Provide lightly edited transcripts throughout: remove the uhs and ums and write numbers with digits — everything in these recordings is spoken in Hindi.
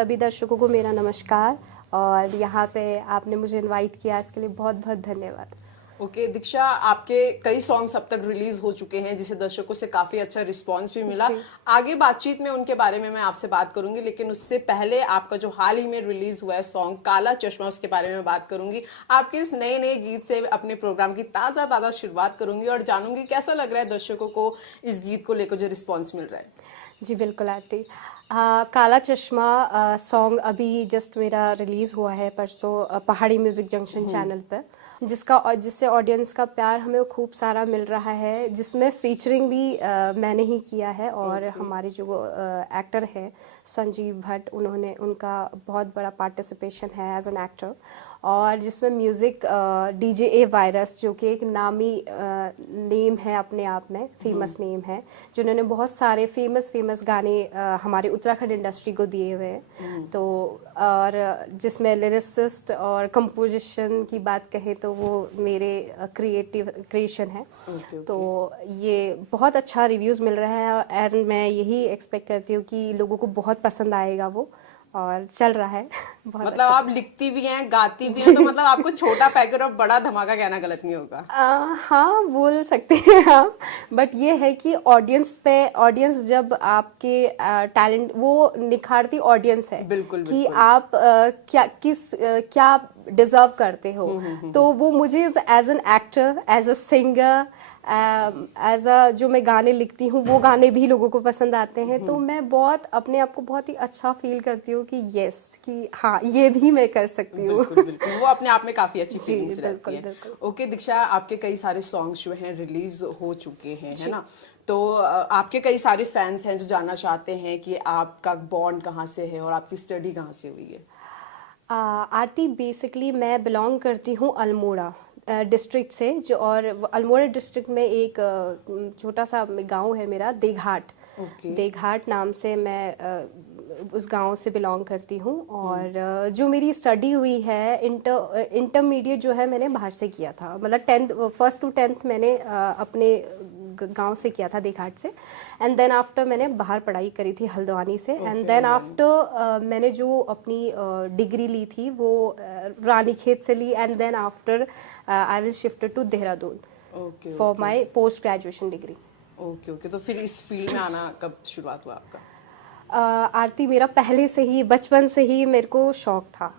सभी दर्शकों को मेरा नमस्कार और यहाँ पे आपने मुझे इनवाइट किया, इसके लिए बहुत बहुत धन्यवाद। ओके दीक्षा, आपके कई सॉन्ग्स अब तक रिलीज हो चुके हैं जिसे दर्शकों से काफी अच्छा रिस्पांस भी मिला। आगे बातचीत में उनके बारे में मैं आपसे बात करूंगी, लेकिन उससे पहले आपका जो हाल ही में रिलीज हुआ है सॉन्ग काला चश्मा, उसके बारे में बात करूंगी। आपके इस नए नए गीत से अपने प्रोग्राम की ताजा शुरुआत करूंगी और जानूंगी कैसा लग रहा है दर्शकों को इस गीत को लेकर जो रिस्पॉन्स मिल रहा है। जी बिल्कुल आरती। काला चश्मा सॉन्ग अभी जस्ट मेरा रिलीज़ हुआ है परसों पहाड़ी म्यूज़िक जंक्शन चैनल पर, जिससे ऑडियंस का प्यार हमें खूब सारा मिल रहा है, जिसमें फीचरिंग भी मैंने ही किया है और हमारे जो एक्टर हैं संजीव भट्ट, उनका बहुत बड़ा पार्टिसिपेशन है एज एन एक्टर, और जिसमें म्यूज़िक डीजे ए वायरस जो कि एक नामी नेम है, अपने आप में फेमस नेम है, जिन्होंने बहुत सारे फेमस गाने हमारे उत्तराखंड इंडस्ट्री को दिए हुए हैं। तो और जिसमें लिरिसिस्ट और कंपोजिशन की बात कहें तो वो मेरे क्रिएशन है। तो ये बहुत अच्छा रिव्यूज़ मिल रहा है एंड मैं यही एक्सपेक्ट करती हूँ कि लोगों को बहुत पसंद आएगा वो, और चल रहा है बहुत मतलब अच्छा। आप लिखती भी हैं, गाती भी हैं, तो मतलब आपको छोटा पैकेट और बड़ा धमाका कहना गलत नहीं होगा। हाँ बोल सकते हैं आप, बट ये है कि ऑडियंस जब आपके टैलेंट वो निखारती ऑडियंस है बिल्कुल, कि आप क्या डिजर्व करते हो। तो वो मुझे as an actor, as a singer, as a जो मैं गाने लिखती हूँ वो गाने भी लोगों को पसंद आते हैं। तो मैं बहुत अपने आप को बहुत ही अच्छा फील करती हूँ कि यस, कि हाँ ये भी मैं कर सकती हूँ। बिल्कुल, वो अपने आप में काफी अच्छी फीलिंग्स रहती है। बिल्कुल। ओके दीक्षा, आपके कई सारे सॉन्ग्स जो हैं रिलीज हो चुके हैं, है ना? तो आपके कई सारे फैंस हैं जो जानना चाहते हैं कि आपका बॉन्ड कहाँ से है और आपकी स्टडी कहाँ से हुई है। आरती, बेसिकली मैं बिलोंग करती हूँ अल्मोड़ा डिस्ट्रिक्ट से, जो और अल्मोड़ा डिस्ट्रिक्ट में एक छोटा सा गांव है मेरा, देघाट। देघाट नाम से मैं उस गांव से बिलोंग करती हूँ। और जो मेरी स्टडी हुई है, इंटरमीडिएट जो है मैंने बाहर से किया था, मतलब 1st to 10th मैंने अपने गांव से किया था, देघाट से। एंड देन आफ्टर मैंने बाहर पढ़ाई करी थी हल्द्वानी से। एंड देन आफ्टर मैंने जो अपनी डिग्री ली थी वो रानीखेत से ली। And then after I will shift to Dehradun for my post graduation degree. Okay, तो फिर इस फील्ड में आना कब शुरुआत हुआ आपका? आरती, मेरा पहले से ही, बचपन से ही मेरे को शौक था।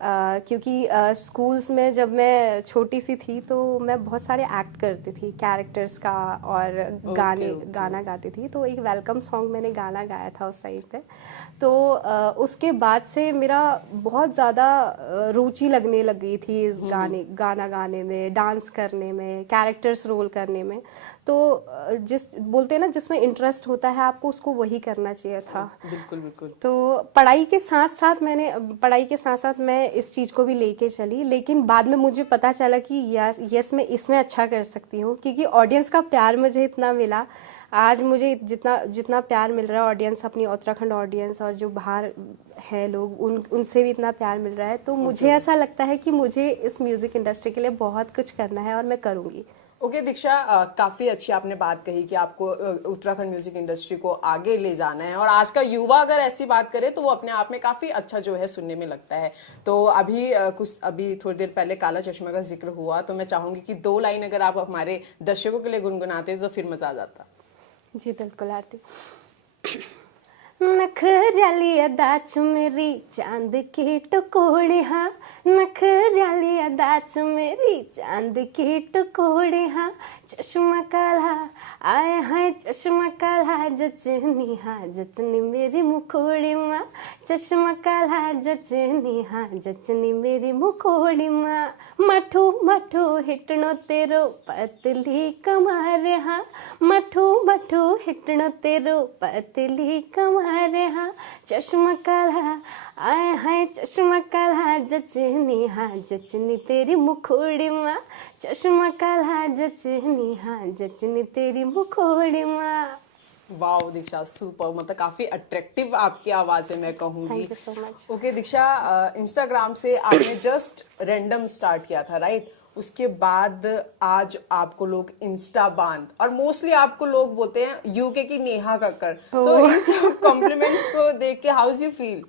क्योंकि स्कूल्स में जब मैं छोटी सी थी तो मैं बहुत सारे एक्ट करती थी कैरेक्टर्स का, और गाना गाती थी। तो एक वेलकम सॉन्ग मैंने गाना गाया था उस टाइम पे। तो उसके बाद से मेरा बहुत ज़्यादा रुचि लगने लग गई थी इस गाना गाने में, डांस करने में, कैरेक्टर्स रोल करने में। तो बोलते हैं ना, जिसमें इंटरेस्ट होता है आपको उसको वही करना चाहिए था। बिल्कुल। तो पढ़ाई के साथ साथ मैं इस चीज़ को भी लेके चली, लेकिन बाद में मुझे पता चला कि यस मैं इसमें अच्छा कर सकती हूँ, क्योंकि ऑडियंस का प्यार मुझे इतना मिला। आज मुझे जितना प्यार मिल रहा है ऑडियंस, अपनी उत्तराखंड ऑडियंस और जो बाहर है लोग, उनसे भी इतना प्यार मिल रहा है। तो मुझे ऐसा लगता है कि मुझे इस म्यूज़िक इंडस्ट्री के लिए बहुत कुछ करना है और मैं करूँगी। ओके दीक्षा, काफी अच्छी आपने बात कही कि आपको उत्तराखंड म्यूजिक इंडस्ट्री को आगे ले जाना है, और आज का युवा अगर ऐसी बात करे तो वो अपने आप में काफी अच्छा जो है सुनने में लगता है। तो अभी थोड़ी देर पहले काला चश्मा का जिक्र हुआ, तो मैं चाहूंगी कि 2 लाइन अगर आप हमारे दर्शकों के लिए गुनगुनाते तो फिर मजा आ जाता। जी बिल्कुल आरती। नखराली अदा च मेरी चांद के टुकड़े, हाँ नखराली अदा च मेरी चांद के टुकड़े, हाँ चश्मा काला आए हैं चश्मा काला जचनी, हाँ जचनी मेरी मुखोड़ी माँ, चश्मा काला जचनी, हाँ जचनी मेरी मुखोड़ी माँ। मठू मठू हिटनो तेरो पतली कमर, हाँ मठू हिटनो तेरो पतली कमर, हाँ चश्मा काला आए हैं चश्मा काला जचनी, हाँ जचनी तेरी मुखोड़ी माँ, चश्मा काला जचनी, हाँ जचनी तेरी मुखोड़ी माँ। वाओ दीक्षा, सुपर, मतलब काफी अट्रैक्टिव आपकी आवाज है मैं कहूंगी। Thank you so much. Okay Diksha, Instagram से आपने जस्ट रैंडम स्टार्ट किया था, राइट? उसके बाद आज आपको लोग इंस्टा बांध, और मोस्टली आपको लोग बोलते हैं यूके की नेहा कक्कर। तो इन सब कॉम्प्लीमेंट्स को देख के हाउ डू यू फील?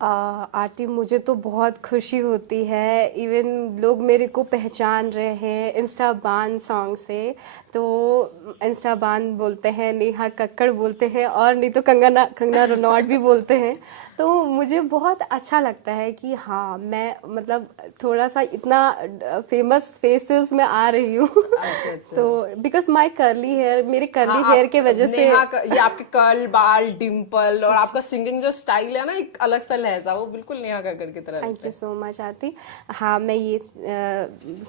आरती, मुझे तो बहुत खुशी होती है। इवन लोग मेरे को पहचान रहे हैं इंस्टा बान सॉन्ग से। तो इंस्टा बान बोलते हैं, नेहा कक्कड़ बोलते हैं, और नहीं तो कंगना कंगना रनौत भी बोलते हैं। तो मुझे बहुत अच्छा लगता है कि हाँ, मैं मतलब थोड़ा सा इतना फेमस फेसेस में आ रही हूँ। अच्छा। तो बिकॉज माई कर्ली हेयर, मेरे कर्ली हाँ, हेयर के वजह से ये आपके कर्ल, बाल, डिम्पल और आपका सिंगिंग जो स्टाइल है ना, एक अलग सा लहजा, वो बिल्कुल नेहा कक्कड़ की तरह थैंक लगता यू है। सो मच आरती। हाँ, मैं ये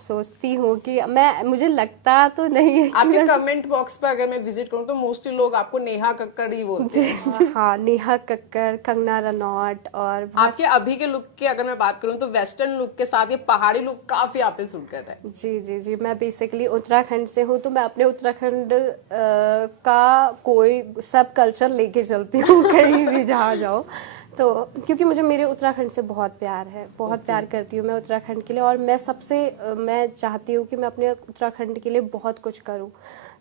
सोचती हूँ कि मुझे लगता तो नहीं है कि आपके कमेंट बॉक्स पर अगर मैं विजिट करूँ तो मोस्टली लोग आपको नेहा कक्कड़ ही बोलते हैं। हाँ, नेहा कक्कड़, कंगना रनौत और आपके अभी के लुक की अगर मैं बात करूं तो वेस्टर्न लुक के साथ ये पहाड़ी लुक काफी आप पे सूट कर रहा है। जी जी जी, मैं बेसिकली उत्तराखंड से हूँ, तो मैं अपने उत्तराखंड का कोई सब कल्चर लेके चलती हूँ कहीं भी जहाँ जाओ। तो क्योंकि मुझे मेरे उत्तराखंड से बहुत प्यार है, बहुत प्यार करती हूँ मैं उत्तराखंड के लिए, और मैं सबसे मैं चाहती हूँ कि मैं अपने उत्तराखंड के लिए बहुत कुछ करूँ।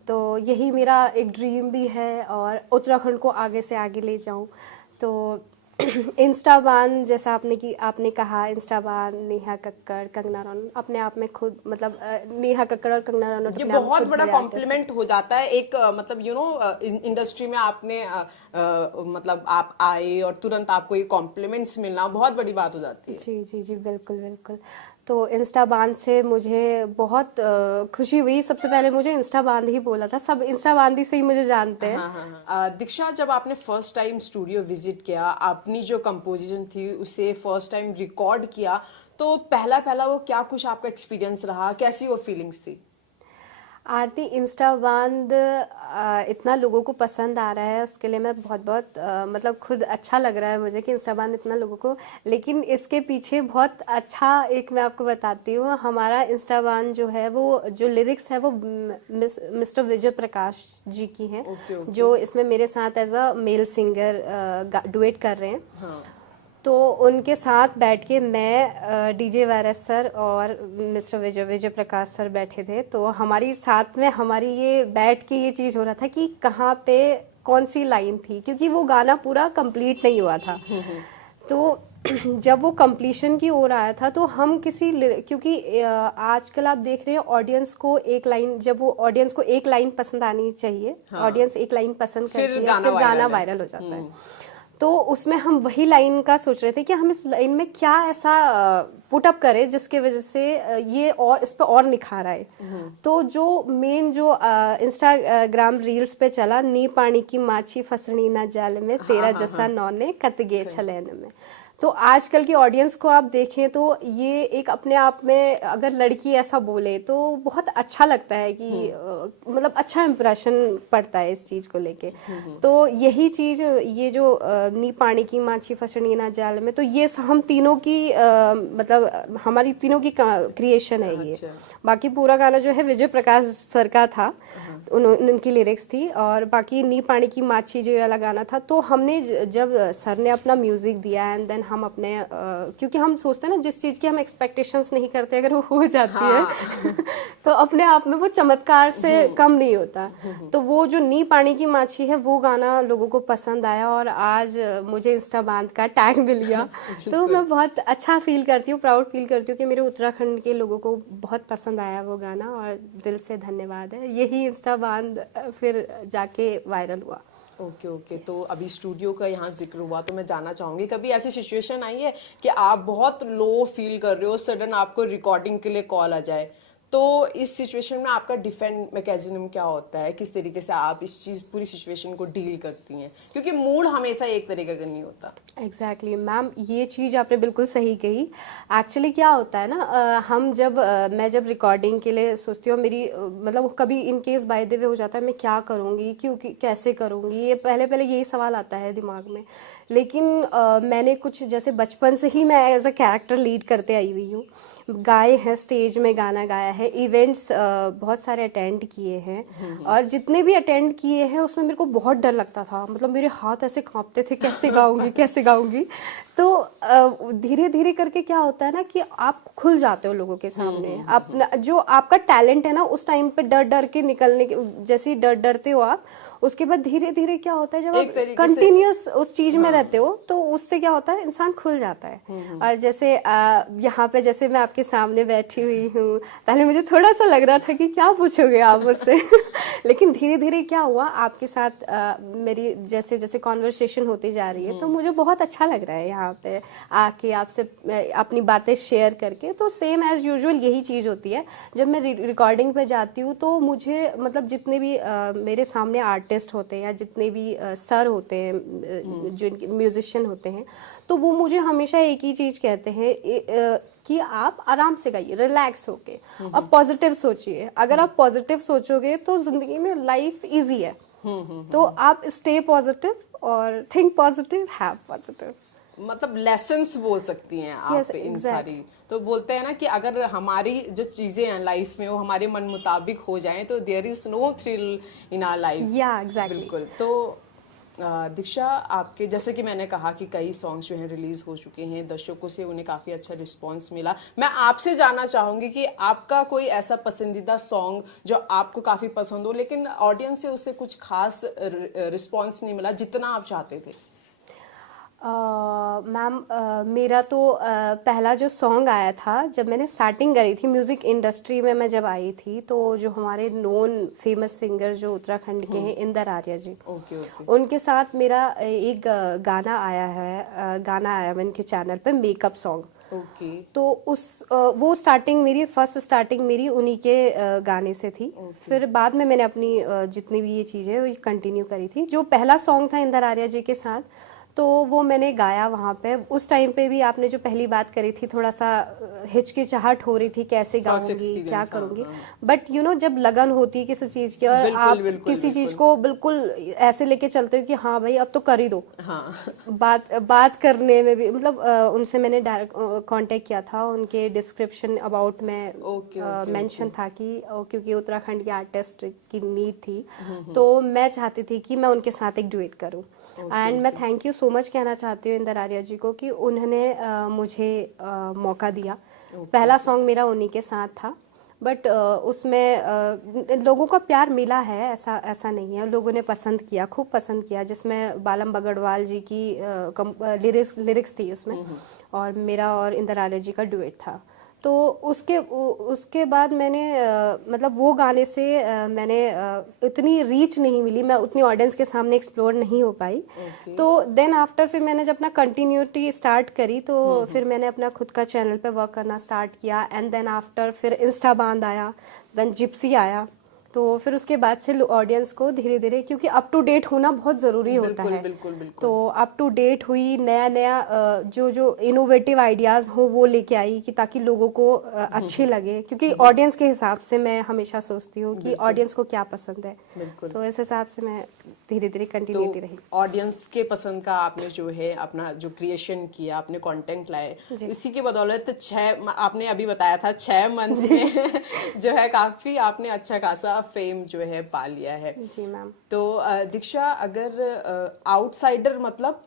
तो यही मेरा एक ड्रीम भी है, और उत्तराखंड को आगे से आगे ले जाऊँ। तो इंस्टाबान जैसा आपने कहा, इंस्टाबान, नेहा कक्कड़, कंगना रनौत अपने आप में खुद मतलब नेहा कक्कड़ और कंगना रनौत ये अपने आप में बहुत खुद बड़ा बड़े कॉम्प्लीमेंट हो जाता है एक मतलब इंडस्ट्री में आपने मतलब आप आए और तुरंत आपको ये कॉम्प्लीमेंट्स मिलना बहुत बड़ी बात हो जाती है। जी जी जी, बिल्कुल बिल्कुल। तो इंस्टाबान से मुझे बहुत खुशी हुई। सबसे पहले मुझे इंस्टाबान ही बोला था, सब इंस्टाबान से ही मुझे जानते हैं। हाँ। दीक्षा, जब आपने फर्स्ट टाइम स्टूडियो विजिट किया, अपनी जो कंपोजिशन थी उसे फर्स्ट टाइम रिकॉर्ड किया, तो पहला पहला वो क्या कुछ आपका एक्सपीरियंस रहा, कैसी वो फीलिंग्स थी? आरती, इंस्टा बांद इतना लोगों को पसंद आ रहा है, उसके लिए मैं बहुत बहुत मतलब खुद अच्छा लग रहा है मुझे कि इंस्टा बांद इतना लोगों को। लेकिन इसके पीछे बहुत अच्छा एक मैं आपको बताती हूँ। हमारा इंस्टा बांद जो है, वो जो लिरिक्स है वो मिस्टर विजय प्रकाश जी की हैं, ओके। जो इसमें मेरे साथ as a male singer duet कर रहे हैं। हाँ। तो उनके साथ बैठ के मैं, डीजे वायरस सर और मिस्टर विजय विजय प्रकाश सर बैठे थे। तो हमारी साथ में हमारी ये बैठ के ये चीज़ हो रहा था कि कहाँ पे कौन सी लाइन थी, क्योंकि वो गाना पूरा कंप्लीट नहीं हुआ था। तो जब वो कंप्लीशन की ओर आया था, तो हम क्योंकि आजकल आप देख रहे हैं ऑडियंस को एक लाइन, जब वो ऑडियंस को एक लाइन पसंद आनी चाहिए, ऑडियंस एक लाइन पसंद करती है, फिर गाना वायरल हो जाता है। तो उसमें हम वही लाइन का सोच रहे थे कि हम इस लाइन में क्या ऐसा पुट अप करें जिसके वजह से ये और इस पे और निखार आए। तो जो मेन जो इंस्टाग्राम रील्स पे चला, नी पानी की माछी फसनी ना जाल में, तेरा जैसा नौने कत गे छलैन में। तो आजकल की ऑडियंस को आप देखें तो ये एक अपने आप में, अगर लड़की ऐसा बोले तो बहुत अच्छा लगता है कि मतलब अच्छा इंप्रेशन पड़ता है इस चीज को लेके। तो यही चीज, ये जो नी पानी की माछी फसनी ना जाल में, तो ये हम तीनों की मतलब हमारी तीनों की क्रिएशन है ये। बाकी पूरा गाना जो है विजय प्रकाश सर का था, उनकी लिरिक्स थी। और बाकी नी पानी की माछी जो वाला गाना था, तो हमने जब सर ने अपना म्यूजिक दिया एंड देन हम अपने क्योंकि हम सोचते हैं ना, जिस चीज की हम एक्सपेक्टेशंस नहीं करते अगर वो हो जाती है तो अपने आप में वो चमत्कार से कम नहीं होता। तो वो जो नी पानी की माछी है, वो गाना लोगों को पसंद आया, और आज मुझे इंस्टा बांध का टैग मिल गया। तो मैं बहुत अच्छा फील करती हूँ, प्राउड फील करती हूँ कि मेरे उत्तराखंड के लोगों को बहुत पसंद आया वो गाना, और दिल से धन्यवाद है। यही इंस्टा बांध फिर जाके वायरल हुआ। ओके। तो अभी स्टूडियो का यहाँ जिक्र हुआ, तो मैं जानना चाहूंगी, कभी ऐसी सिचुएशन आई है कि आप बहुत लो फील कर रहे हो, सडन आपको रिकॉर्डिंग के लिए कॉल आ जाए, तो इस सिचुएशन में आपका डिफेंड मैकेनिज्म क्या होता है, किस तरीके से आप इस चीज पूरी सिचुएशन को डील करती हैं, क्योंकि मूड हमेशा एक तरीके का नहीं होता। एग्जैक्टली मैम, ये चीज़ आपने बिल्कुल सही कही। एक्चुअली क्या होता है ना, हम जब मैं जब रिकॉर्डिंग के लिए सोचती हूँ, मेरी मतलब कभी in case by the way हो जाता है, मैं क्या करूँगी, क्योंकि कैसे करूँगी, ये पहले पहले यही सवाल आता है दिमाग में। लेकिन मैंने कुछ जैसे बचपन से ही मैं एज अ कैरेक्टर लीड करते आई हुई हूँ, गाए हैं, स्टेज में गाना गाया है, इवेंट्स बहुत सारे अटेंड किए हैं, और जितने भी अटेंड किए हैं उसमें मेरे को बहुत डर लगता था, मतलब मेरे हाथ ऐसे कांपते थे, कैसे गाऊंगी कैसे गाऊंगी। तो धीरे धीरे करके क्या होता है ना कि आप खुल जाते हो लोगों के सामने, अपना जो आपका टैलेंट है ना, उस टाइम पे डर डर के निकलने के, जैसे डरते हो आप, उसके बाद धीरे धीरे क्या होता है, जब एक आप तरीके से कंटिन्यूअस उस चीज में रहते हो तो उससे क्या होता है, इंसान खुल जाता है। और जैसे यहाँ पे जैसे मैं आपके सामने बैठी हुई हूँ, पहले मुझे थोड़ा सा लग रहा था कि क्या पूछोगे आप मुझसे लेकिन धीरे धीरे क्या हुआ, आपके साथ मेरी जैसे जैसे कॉन्वर्सेशन होती जा रही है तो मुझे बहुत अच्छा लग रहा है यहाँ पे आके आपसे अपनी बातें शेयर करके। तो सेम एज यूजुअल यही चीज होती है, जब मैं रिकॉर्डिंग पे जाती हूँ तो मुझे मतलब जितने भी मेरे सामने आर्टिस्ट होते हैं या जितने भी सर होते हैं, जो म्यूजिशियन होते हैं, तो वो मुझे हमेशा एक ही चीज कहते हैं कि आप आराम से गाइए, रिलैक्स होके, और पॉजिटिव सोचिए। अगर आप पॉजिटिव सोचोगे तो जिंदगी में लाइफ इजी है। तो आप स्टे पॉजिटिव और थिंक पॉजिटिव, हैव पॉजिटिव। मतलब लेसन्स बोल सकती हैं आप Yes, इन exact. सारी। तो बोलते हैं ना कि अगर हमारी जो चीजें हैं लाइफ में वो हमारे मन मुताबिक हो जाएं तो there is no thrill in our life. Yeah, exactly. बिल्कुल। तो दीक्षा, आपके जैसे कि मैंने कहा कि कई सॉन्ग्स जो हैं रिलीज हो चुके हैं, दर्शकों से उन्हें काफी अच्छा रिस्पांस मिला। मैं आपसे जानना चाहूंगी कि आपका कोई ऐसा पसंदीदा सॉन्ग जो आपको काफी पसंद हो लेकिन ऑडियंस से उसे कुछ खास रिस्पांस नहीं मिला जितना आप चाहते थे। मैम मेरा तो पहला जो सॉन्ग आया था जब मैंने स्टार्टिंग करी थी म्यूजिक इंडस्ट्री में, मैं जब आई थी तो जो हमारे नोन फेमस सिंगर जो उत्तराखंड के हैं, इंदर आर्या जी, ओके ओके। उनके साथ मेरा एक गाना आया है, गाना आया उनके चैनल पे, मेकअप सॉन्ग। ओके। तो वो स्टार्टिंग मेरी फर्स्ट स्टार्टिंग मेरी उन्हीं के गाने से थी। फिर बाद में मैंने अपनी जितनी भी ये चीजें वो कंटिन्यू करी थी। जो पहला सॉन्ग था इंदर आर्या जी के साथ, तो वो मैंने गाया वहाँ पे। उस टाइम पे भी आपने जो पहली बात करी थी, थोड़ा सा हिचकिचाहट हो रही थी, कैसे गाऊंगी, क्या करूंगी। बट यू नो, जब लगन होती है किसी चीज की और बिल्कुल, आप बिल्कुल, किसी चीज बिल्कुल। को बिल्कुल ऐसे लेके चलते हो कि हाँ भाई अब तो कर ही दो। हाँ। बात करने में भी मतलब उनसे मैंने डायरेक्ट कांटेक्ट किया था, उनके डिस्क्रिप्शन अबाउट में मेंशन था कि क्योंकि उत्तराखंड के आर्टिस्ट की नीड थी, तो मैं चाहती थी कि मैं उनके साथ एक डुएट करूं। एंड मैं थैंक यू सो मच कहना चाहती हूँ इंदर आर्या जी को कि उन्होंने मुझे मौका दिया। पहला सॉन्ग मेरा उन्हीं के साथ था, बट उसमें लोगों का प्यार मिला है, ऐसा नहीं है। लोगों ने पसंद किया, खूब पसंद किया, जिसमें बालम बगड़वाल जी की लिरिक्स थी उसमें, और मेरा और इंदर आर्या जी का डुएट था। तो उसके बाद मैंने मतलब वो गाने से मैंने इतनी रीच नहीं मिली, मैं उतनी ऑडियंस के सामने एक्सप्लोर नहीं हो पाई। तो देन आफ्टर फिर मैंने जब अपना कंटिन्यूटी स्टार्ट करी तो फिर मैंने अपना खुद का चैनल पे वर्क करना स्टार्ट किया। एंड देन आफ्टर फिर इंस्टा बांध आया, देन जिप्सी आया। तो फिर उसके बाद से ऑडियंस को धीरे धीरे, क्योंकि अप टू डेट होना बहुत जरूरी होता है, बिल्कुल बिल्कुल। तो अप टू डेट हुई, नया नया जो इनोवेटिव आइडियाज हो वो लेके आई कि ताकि लोगों को अच्छे लगे, क्योंकि ऑडियंस के हिसाब से मैं हमेशा सोचती हूँ कि ऑडियंस को क्या पसंद है। बिल्कुल। तो इस हिसाब से मैं धीरे धीरे कंटिन्यूटी रही। ऑडियंस के पसंद का आपने जो है अपना जो क्रिएशन किया, आपने कंटेंट लाए, इसी के बदौलत आपने अभी बताया था 6 मंथ्स में जो है काफी आपने अच्छा खासा फेम जो है पा लिया है। जी मैम। तो दीक्षा, अगर आउटसाइडर मतलब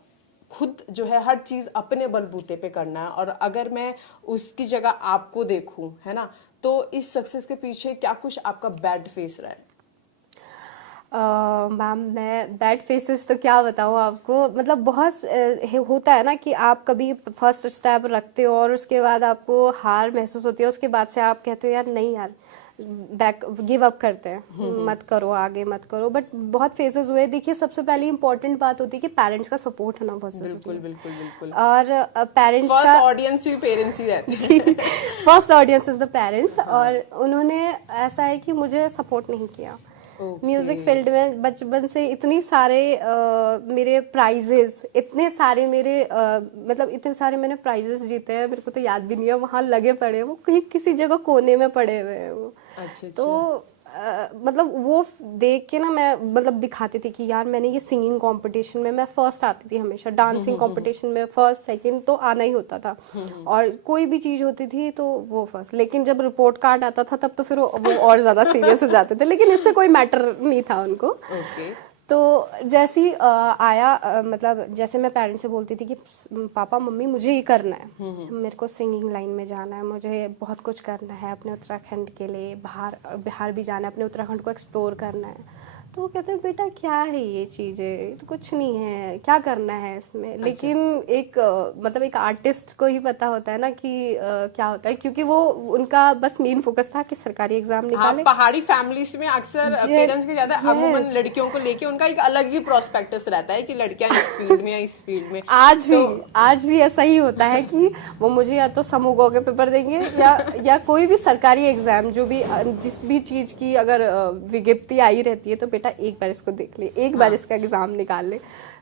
खुद जो है हर चीज अपने बलबूते पे करना है, और अगर मैं उसकी जगह आपको देखूं, है ना, तो इस सक्सेस के पीछे क्या कुछ आपका बैड फेस रहा है? मैम मैं बैड फेसेस तो क्या बताऊँ आपको, मतलब बहुत होता है ना कि आप कभी फर्स्ट स्टेप रखते हो और उसके बाद आपको हार महसूस होती है, उसके बाद से आप कहते हो यार नहीं यार, बैक गिव अप करते हैं, मत करो, आगे मत करो। बट बहुत फेजेस हुए। देखिए, सबसे पहली इंपॉर्टेंट बात होती है कि पेरेंट्स का सपोर्ट होना बहुत जरूरी है। बिल्कुल बिल्कुल बिल्कुल। और पेरेंट्स फर्स्ट का ऑडियंस भी पेरेंट्स ही रहते हैं। First audience is the parents. और उन्होंने ऐसा है कि मुझे सपोर्ट नहीं किया। म्यूजिक फील्ड में बचपन से इतनी सारे मेरे प्राइजेस, इतने सारे मेरे मतलब इतने सारे मैंने प्राइजेस जीते हैं, मेरे को तो याद भी नहीं है, वहां लगे पड़े, वो कहीं किसी जगह कोने में पड़े हुए हैं वो। अच्छा। तो मतलब वो देख के ना मैं मतलब दिखाती थी कि यार मैंने ये सिंगिंग कंपटीशन में मैं फर्स्ट आती थी हमेशा, डांसिंग कंपटीशन में फर्स्ट सेकंड तो आना ही होता था, और कोई भी चीज होती थी तो वो फर्स्ट। लेकिन जब रिपोर्ट कार्ड आता था तब तो फिर वो और ज्यादा सीरियस हो जाते थे, लेकिन इससे कोई मैटर नहीं था उनको। तो जैसे ही आया मतलब जैसे मैं पेरेंट्स से बोलती थी कि पापा मम्मी मुझे ये करना है, मेरे को सिंगिंग लाइन में जाना है, मुझे बहुत कुछ करना है अपने उत्तराखंड के लिए, बाहर भी जाना है, अपने उत्तराखंड को एक्सप्लोर करना है। तो वो कहते हैं बेटा क्या है ये चीजें, तो कुछ नहीं है, क्या करना है इसमें। लेकिन एक मतलब एक आर्टिस्ट को ही पता होता है ना कि क्या होता है, क्योंकि वो उनका बस मेन फोकस था कि सरकारी एग्जाम हाँ, निकाले। पहाड़ी फैमिलीज में अक्सर पेरेंट्स के ज्यादा अमूमन लड़कियों को लेके उनका एक अलग ही प्रोस्पेक्टस रहता है कि लड़कियां इस फील्ड में या इस फील्ड में। आज भी ऐसा ही होता है कि वो मुझे या तो समूह गौ के पेपर देंगे या कोई भी सरकारी एग्जाम, जो भी जिस भी चीज की अगर विज्ञप्ति आई रहती है तो बेटा एक बार इसको देख ले, एक बार इसका एग्जाम निकाल ले।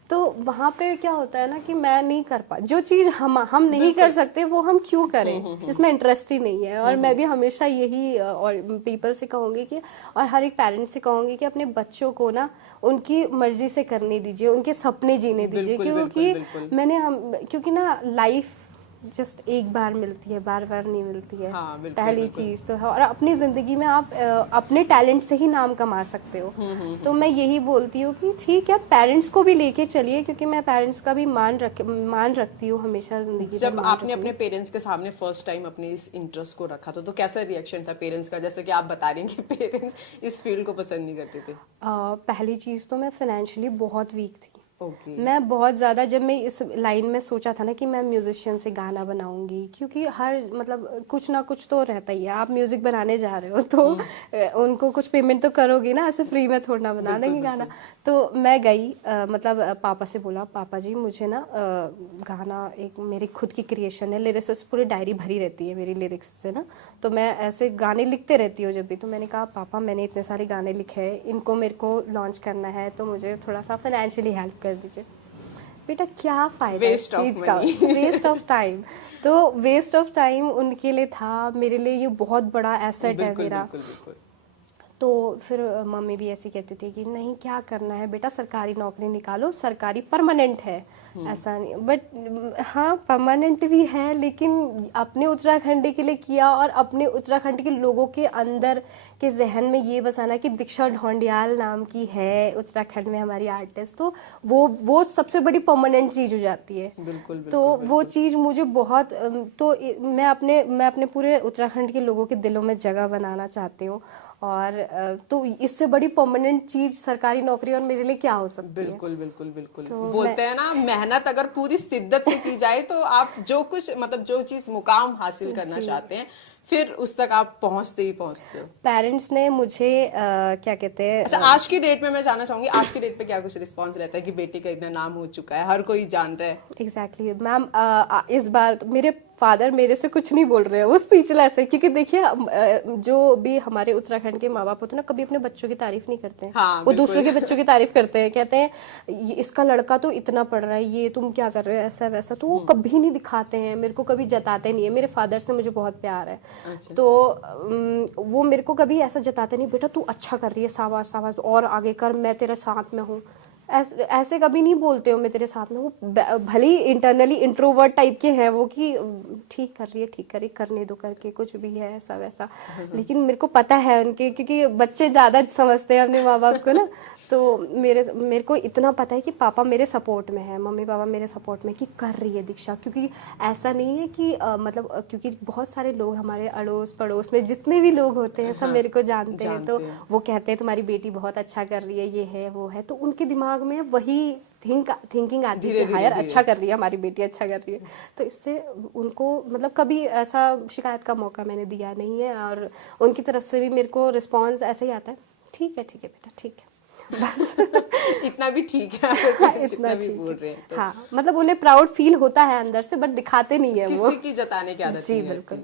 तो वहां पे क्या होता है ना कि मैं नहीं कर पा, जो चीज हम नहीं कर सकते वो हम क्यों करें, जिसमें इंटरेस्ट ही नहीं है। और मैं भी हमेशा यही और पीपल से कहूंगी कि, और हर एक पेरेंट्स से कहूंगी कि अपने बच्चों को ना उनकी मर्जी से करने दीजिए, उनके सपने जीने दीजिए। क्योंकि ना लाइफ जस्ट एक बार मिलती है, बार बार नहीं मिलती है। हाँ, बिल्कुल, पहली बिल्कुल। चीज तो है, और अपनी जिंदगी में आप अपने टैलेंट से ही नाम कमा सकते हो। तो मैं यही बोलती हूँ कि ठीक है, पेरेंट्स को भी लेके चलिए, क्योंकि मैं पेरेंट्स का भी मान रखती हूँ हमेशा जिंदगी जब में। आपने अपने पेरेंट्स के सामने फर्स्ट टाइम अपने इस इंटरेस्ट को रखा तो कैसा रिएक्शन था पेरेंट्स का? जैसे कि आप बता रही हैं कि पेरेंट्स इस फील्ड को पसंद नहीं करते थे। पहली चीज तो मैं फाइनेंशियली बहुत वीक थी। ओके। मैं बहुत ज्यादा, जब मैं इस लाइन में सोचा था ना कि मैं म्यूजिशियन से गाना बनाऊंगी, क्योंकि हर मतलब कुछ ना कुछ तो रहता ही है, आप म्यूजिक बनाने जा रहे हो तो उनको कुछ पेमेंट तो करोगी ना, ऐसे फ्री में थोड़ा ना बना देंगे गाना। तो मैं गई, मतलब पापा से बोला, पापा जी मुझे ना गाना, एक मेरी खुद की क्रिएशन है, लिरिक्स पूरी डायरी भरी रहती है मेरी लिरिक्स से ना, तो मैं ऐसे गाने लिखते रहती हूँ जब भी। तो मैंने कहा पापा मैंने इतने सारे गाने लिखे हैं, इनको मेरे को लॉन्च करना है, तो मुझे थोड़ा सा फाइनेंशियली हेल्प कर दीजिए। बेटा क्या फायदा इस चीज का, वेस्ट ऑफ टाइम। तो वेस्ट ऑफ टाइम उनके लिए था, मेरे लिए ये बहुत बड़ा एसेट है मेरा। बिल्कुल, बिल्कुल। तो फिर मम्मी भी ऐसी कहती थी कि नहीं क्या करना है बेटा, सरकारी नौकरी निकालो, सरकारी परमानेंट है, ऐसा नहीं। बट हाँ परमानेंट भी है, लेकिन अपने उत्तराखंड के लिए किया, और अपने उत्तराखंड के लोगों के अंदर के जहन में ये बसाना कि दीक्षा ढोंडियाल नाम की है उत्तराखंड में हमारी आर्टिस्ट, तो वो सबसे बड़ी परमानेंट चीज हो जाती है। बिल्कुल, तो वो चीज मुझे बहुत, तो मैं अपने पूरे उत्तराखंड के लोगों के दिलों में जगह बनाना चाहती हूँ। और तो इससे बड़ी परमानेंट चीज सरकारी नौकरी और मेरे लिए क्या हो सकती है। बिल्कुल, बिल्कुल, बिल्कुल। तो बोलते हैं ना, मेहनत अगर पूरी शिद्दत से की जाए तो आप जो कुछ मतलब जो चीज मुकाम हासिल करना चाहते हैं फिर उस तक आप पहुंचते ही पहुंचते हो। पेरेंट्स ने मुझे क्या कहते हैं, अच्छा, आज की डेट में मैं जानना चाहूंगी, आज की डेट पे क्या कुछ रिस्पांस रहता है कि बेटी का इतना नाम हो चुका है, हर कोई जान रहा है? एग्जैक्टली मैम, इस बार तो मेरे फादर मेरे से कुछ नहीं बोल रहे हैं, वो स्पीचलेस है। क्योंकि देखिए जो भी हमारे उत्तराखंड के माँ बाप होते हैं ना, कभी अपने बच्चों की तारीफ नहीं करते हैं। हाँ, वो दूसरों के बच्चों की तारीफ करते हैं, कहते हैं इसका लड़का तो इतना पढ़ रहा है, ये तुम क्या कर रहे हो, ऐसा वैसा। तो वो कभी नहीं दिखाते हैं, मेरे को कभी जताते नहीं है। मेरे फादर से मुझे बहुत प्यार है। अच्छा। तो वो मेरे को कभी ऐसा जताते नहीं, बेटा तू अच्छा कर रही है, शाबाश शाबाश और आगे कर, मैं तेरे साथ में हूँ, ऐसे कभी नहीं बोलते हो मैं तेरे साथ में। वो भले ही इंटरनली इंट्रोवर्ट टाइप के हैं वो, कि ठीक कर रही है, ठीक कर रही, करने दो करके, कुछ भी है ऐसा वैसा। लेकिन मेरे को पता है उनके, क्योंकि बच्चे ज्यादा समझते हैं अपने माँ बाप को ना। तो मेरे को इतना पता है कि पापा मेरे सपोर्ट में है, मम्मी पापा मेरे सपोर्ट में, कि कर रही है दीक्षा। क्योंकि ऐसा नहीं है कि मतलब क्योंकि बहुत सारे लोग हमारे अड़ोस पड़ोस में जितने भी लोग होते हैं सब मेरे को जानते हैं। तो वो कहते हैं तुम्हारी बेटी बहुत अच्छा कर रही है, ये है वो है। तो उनके दिमाग में वही थिंकिंग आती है, हायर अच्छा कर रही है हमारी बेटी, अच्छा कर रही है। तो इससे उनको मतलब कभी ऐसा शिकायत का मौका मैंने दिया नहीं है। और उनकी तरफ से भी मेरे को रिस्पॉन्स ऐसा ही आता है, ठीक है बेटा, ठीक है बस। इतना भी ठीक है, जितना भी बोल रहे हैं तो। हाँ, मतलब उन्हें प्राउड फील होता है अंदर से, बट दिखाते नहीं है वो, किसी की जताने की आदत नहीं है। बिल्कुल।